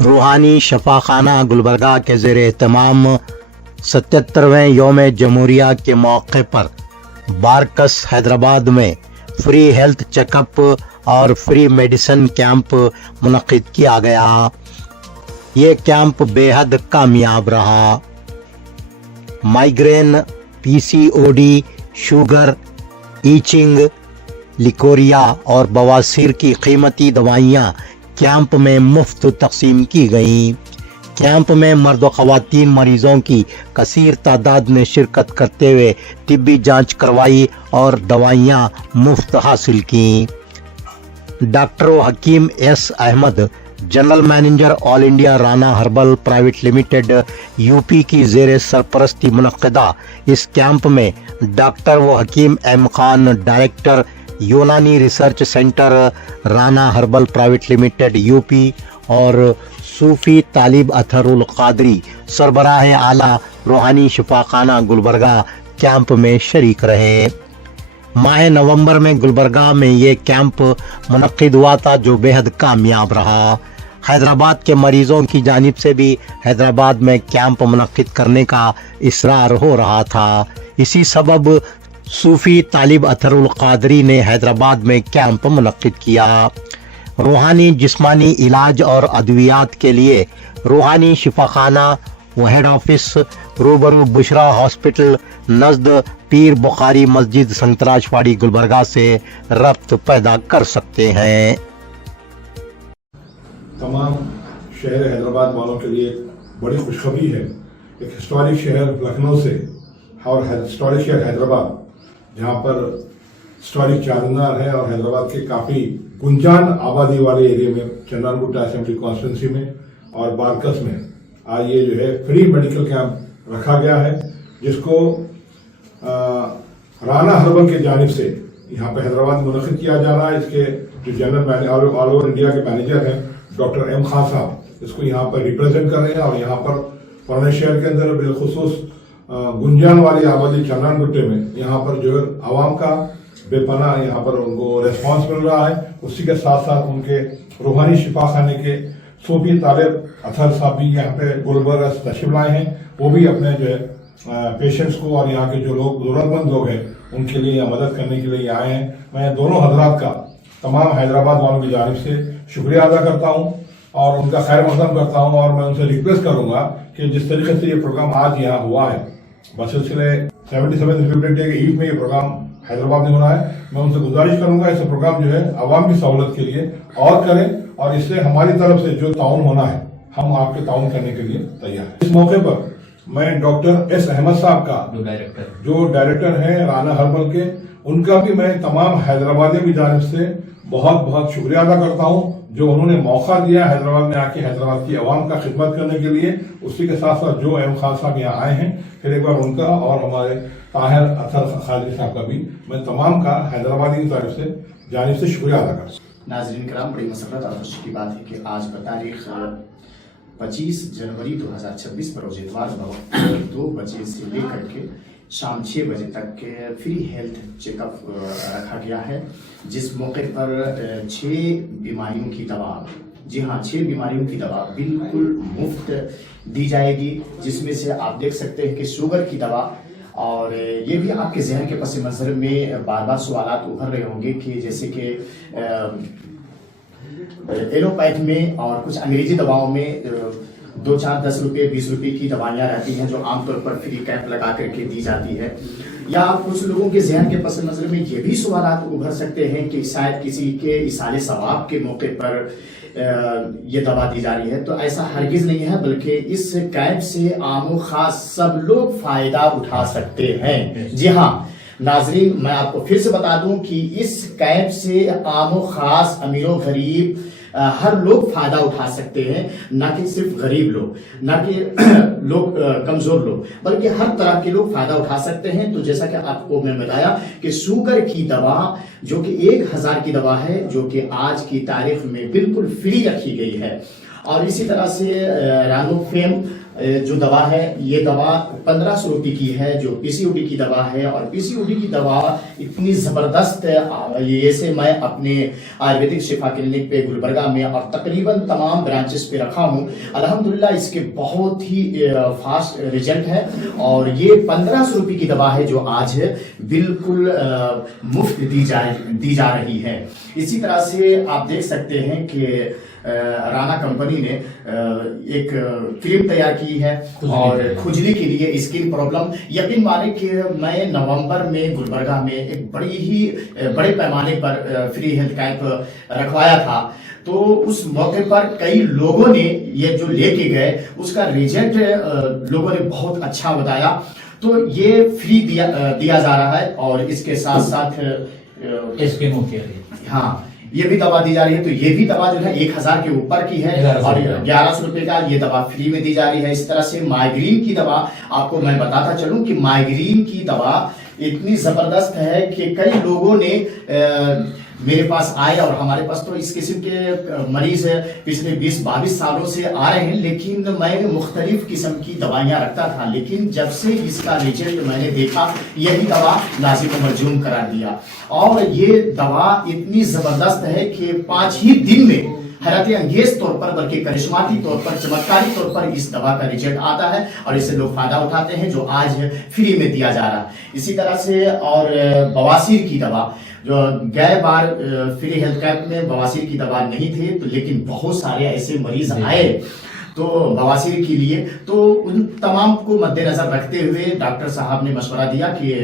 रूहानी शफाखाना गुलबर्गा के ज़ेर एहतमाम 77वें योम जमहूरिया के मौके पर बारकस हैदराबाद में फ्री हेल्थ चेकअप और फ्री मेडिसिन कैंप मुनक्किद किया गया। ये कैंप बेहद कामयाब रहा। Migraine, PCOD, sugar, itching, leucorrhoea और बवासीर की कीमती दवाइयाँ कैंप में मुफ्त तकसीम की गईं। कैंप में मर्द व ख़वातीन मरीज़ों की कसीर तादाद ने शिरकत करते हुए तिब्बी जांच करवाई और दवाइयाँ मुफ्त हासिल की। डॉक्टर हकीम S Ahmad, general manager all India Rana herbal private limited UP की ज़ेर सरपरस्ती मुनक्किदा इस कैंप में डॉक्टर व हकीम M Khan, director Unani research centre Rana herbal private limited UP और सूफी तालिब अथरुल कादरी, सरबराह आला रूहानी शफाखाना गुलबर्गा कैंप में शरीक रहे। माह नवंबर में गुलबर्गा में ये कैंप मुनक्किद हुआ था जो बेहद कामयाब रहा। हैदराबाद के मरीजों की जानिब से भी हैदराबाद में कैंप मुनक्किद करने का इसरार हो रहा था। इसी सबब सूफी तालिब अथरुल कादरी ने हैदराबाद में कैंप मुनक्किद किया। रूहानी जिस्मानी इलाज और अद्वियात के लिए रूहानी शफाखाना व हेड ऑफिस रूबरू बुशरा हॉस्पिटल नज़द पीर बुखारी मस्जिद संतराजवाड़ी गुलबर्गा से रब्त पैदा कर सकते हैं। तमाम शहर हैदराबाद वालों के लिए बड़ी खुशखबरी है। एक हिस्टोरिक शहर लखनऊ से और हिस्टोरिक शहर हैदराबाद, जहाँ पर हिस्टोरिक चारमीनार है और हैदराबाद के काफ़ी गुंजान आबादी वाले एरिया में, चंद्रानगुट्टा असेंबली कॉन्स्टिट्यूंसी में और बारकस में आज ये जो है फ्री मेडिकल कैंप रखा गया है, जिसको राना हर्बल की जानिब से यहाँ पे हैदराबाद में मुनक्किद किया जा रहा है। इसके जो general manager all over India के मैनेजर हैं डॉक्टर एम खान साहब, इसको यहाँ पर रिप्रेजेंट कर रहे हैं और यहाँ पर पुराने शहर के अंदर बिलखुसूस गुंजान वाली आबादी चंद्रानगुट्टे में यहाँ पर जो है आवाम का बेपनाह यहाँ पर उनको रेस्पॉन्स मिल रहा है। उसी के साथ साथ उनके रूहानी शिफाखाने के सूफी तालिब अथर साहब भी यहाँ पे गुलबर्गा से तशरीफ लाए हैं। वो भी अपने जो है पेशेंट्स को और यहाँ के जो लोग ज़रूरतमंद लोग हैं उनके लिए यहाँ मदद करने के लिए आए हैं। मैं दोनों हजरात का तमाम हैदराबाद वालों की जानिब से शुक्रिया अदा करता हूँ और उनका खैर मकदम करता हूँ और मैं उनसे रिक्वेस्ट करूँगा कि जिस तरीके से ये प्रोग्राम आज यहाँ हुआ है, बसिलसिले 77 रिपब्लिक डे के ईद में ये प्रोग्राम हैदराबाद में होना है, मैं उनसे गुजारिश करूंगा इस प्रोग्राम जो है आवाम की सहूलत के लिए और करें और इससे हमारी तरफ से जो ताउन होना है हम आपके ताउन करने के लिए तैयार हैं। इस मौके पर मैं डॉक्टर एस अहमद साहब का जो डायरेक्टर हैं राना हर्बल के, उनका भी मैं तमाम हैदराबादियों की जानिब से बहुत बहुत शुक्रिया अदा करता हूँ जो उन्होंने मौका दिया हैदराबाद में आके हैदराबाद की आवाम का खिदमत करने के लिए। उसी के साथ साथ जो एम खान साहब यहाँ आए हैं, फिर एक बार उनका और हमारे ताहिर अथर खालिद साहब का भी मैं तमाम का हैदराबादी की तरफ से जानिब से शुक्रिया अदा करता हूँ। नाज़रीन कराम, बड़ी मसरत और खुशी की बात है कि आज बतारीख 25 जनवरी 2026 पर रोज इतवार 2 बजे से लेकर के शाम 6 बजे तक के फ्री हेल्थ चेकअप रखा गया है, जिस मौके पर 6 बीमारियों की दवा, जी हाँ 6 बीमारियों की दवा बिल्कुल मुफ्त दी जाएगी, जिसमें से आप देख सकते हैं कि शुगर की दवा। और ये भी आपके जहन के पस मंजर में बार बार सवालात उभर रहे होंगे कि जैसे कि एलोपैथ में और कुछ अंग्रेजी दवाओं में 2, 4, 10 रुपये 20 रुपये की दवाइयाँ रहती हैं जो आमतौर पर फ्री कैंप लगा करके दी जाती है। या कुछ लोगों के जहन के पस नजर में ये भी सवालात उभर सकते हैं कि शायद किसी के इसाले सवाब के मौके पर ये दवा दी जा रही है, तो ऐसा हरगिज नहीं है, बल्कि इस कैंप से आम व खास सब लोग फायदा उठा सकते हैं। जी हाँ नाजरीन, मैं आपको फिर से बता दूं कि इस कैंप से आम व खास, अमीर व गरीब हर लोग फायदा उठा सकते हैं, ना कि सिर्फ गरीब लोग, ना कि लोग कमजोर लोग, बल्कि हर तरह के लोग फायदा उठा सकते हैं। तो जैसा कि आपको मैं बताया कि शुगर की दवा जो कि 1000 की दवा है, जो कि आज की तारीख में बिल्कुल फ्री रखी गई है اور اسی طرح سے رانوفیم جو دوا ہے یہ دوا 1500 روپے کی ہے جو پی سی او ڈی کی دوا ہے. اور پی سی او ڈی کی دوا اتنی زبردست ہے یہ سے میں اپنے آیورویدک شفا کلینک پہ گلبرگہ میں اور تقریباً تمام برانچز پہ رکھا ہوں. الحمدللہ اس کے بہت ہی فاسٹ ریزلٹ ہے. اور یہ 1500 روپے کی دوا ہے جو آج بالکل مفت دی جا رہی ہے. اسی طرح سے آپ دیکھ سکتے ہیں کہ رانا کمپنی نے ایک کریم تیار کی ہے اور کھجلی کے لیے اسکن پرابلم. یقین مانے کہ میں نومبر میں گلبرگہ میں ایک بڑے پیمانے پر فری ہیلتھ کیمپ رکھوایا تھا. تو اس موقع پر کئی لوگوں نے یہ جو لے کے گئے اس کا ریزلٹ لوگوں نے بہت اچھا بتایا. تو یہ فری دیا جا رہا ہے اور اس کے ساتھ ساتھ ہاں یہ بھی دوا دی جا رہی ہے. تو یہ بھی دوا جو ہے 1000 کے اوپر کی ہے اور 1100 روپے کا یہ دوا فری میں دی جا رہی ہے. اس طرح سے مائگرین کی دوا آپ کو میں بتاتا چلوں کہ مائگرین کی دوا اتنی زبردست ہے کہ کئی لوگوں نے میرے پاس آئے اور ہمارے پاس تو اس قسم کے مریض پچھلے 20-22 سالوں سے آ رہے ہیں لیکن میں مختلف قسم کی دوائیاں رکھتا تھا. لیکن جب سے اس کا ریزلٹ میں نے دیکھا یہی دوا لازم و ملزوم قرار دیا. اور یہ دوا اتنی زبردست ہے کہ 5 ہی دن میں حیرت انگیز طور پر بلکہ کرشماتی طور پر چمتکاری طور پر اس دوا کا ریزلٹ آتا ہے اور اس سے لوگ فائدہ اٹھاتے ہیں جو آج فری میں دیا جا رہا ہے. اسی طرح سے اور بواسیر کی دوا جو گئے بار فری ہیلتھ کیمپ میں بواسیر کی دوا نہیں تھے تو لیکن بہت سارے ایسے مریض آئے تو بواسیر کے لیے. تو ان تمام کو مد نظر رکھتے ہوئے ڈاکٹر صاحب نے مشورہ دیا کہ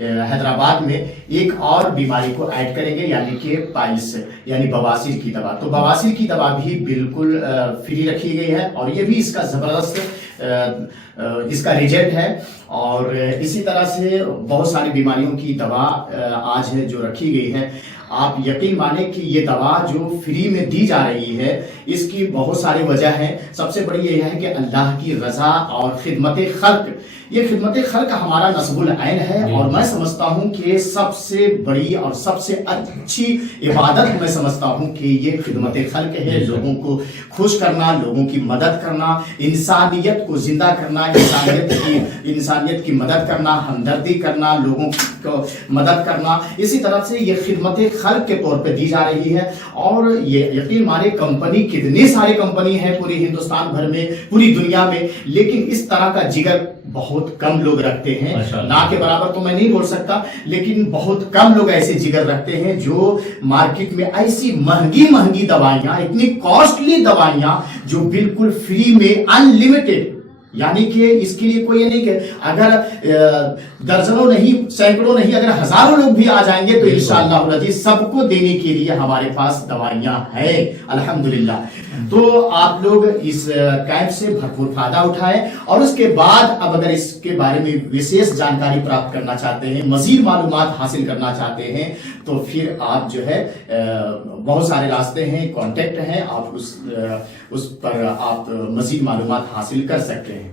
حیدرآباد میں ایک اور بیماری کو ایڈ کریں گے یعنی کہ پائلس یعنی بواسیر کی دوا. تو بواسیر کی دوا بھی بالکل فری رکھی گئی ہے اور یہ بھی اس کا زبردست اس کا ریزلٹ ہے. اور اسی طرح سے بہت ساری بیماریوں کی دوا آج ہے جو رکھی گئی ہے. آپ یقین مانیں کہ یہ دوا جو فری میں دی جا رہی ہے اس کی بہت ساری وجہ ہیں. سب سے بڑی یہ ہے کہ اللہ کی رضا اور خدمت خلق. یہ خدمت خلق ہمارا نصب العین ہے اور میں سمجھتا ہوں کہ سب سے بڑی اور سب سے اچھی عبادت میں سمجھتا ہوں کہ یہ خدمت خلق ہے. لوگوں کو خوش کرنا, لوگوں کی مدد کرنا, انسانیت کو زندہ کرنا, انسانیت کی مدد کرنا, ہمدردی کرنا, لوگوں کو مدد کرنا. اسی طرح سے یہ خدمت خلق کے طور پہ دی جا رہی ہے. اور یہ یقین مانے کمپنی کتنی ساری کمپنی ہے پوری ہندوستان بھر میں, پوری دنیا میں, لیکن اس طرح کا جگر بہت کم لوگ رکھتے ہیں. نہ کے برابر تو میں نہیں بول سکتا لیکن بہت کم لوگ ایسے جگر رکھتے ہیں جو مارکیٹ میں ایسی مہنگی دوائیاں, اتنی کاسٹلی دوائیاں جو بالکل فری میں انلیمیٹڈ, یعنی کہ اس کے لیے کوئی نہیں کہ اگر درجنوں نہیں سینکڑوں نہیں اگر ہزاروں لوگ بھی آ جائیں گے تو انشاءاللہ العزیز سب کو دینے کے لیے ہمارے پاس دوائیاں ہیں الحمدللہ. تو آپ لوگ اس کیمپ سے بھرپور فائدہ اٹھائیں اور اس کے بعد اب اگر اس کے بارے میں وشیش جانکاری پراپت کرنا چاہتے ہیں, مزید معلومات حاصل کرنا چاہتے ہیں تو پھر آپ جو ہے بہت سارے راستے ہیں, کانٹیکٹ ہیں, آپ اس پر آپ مزید معلومات حاصل کر سکتے ہیں.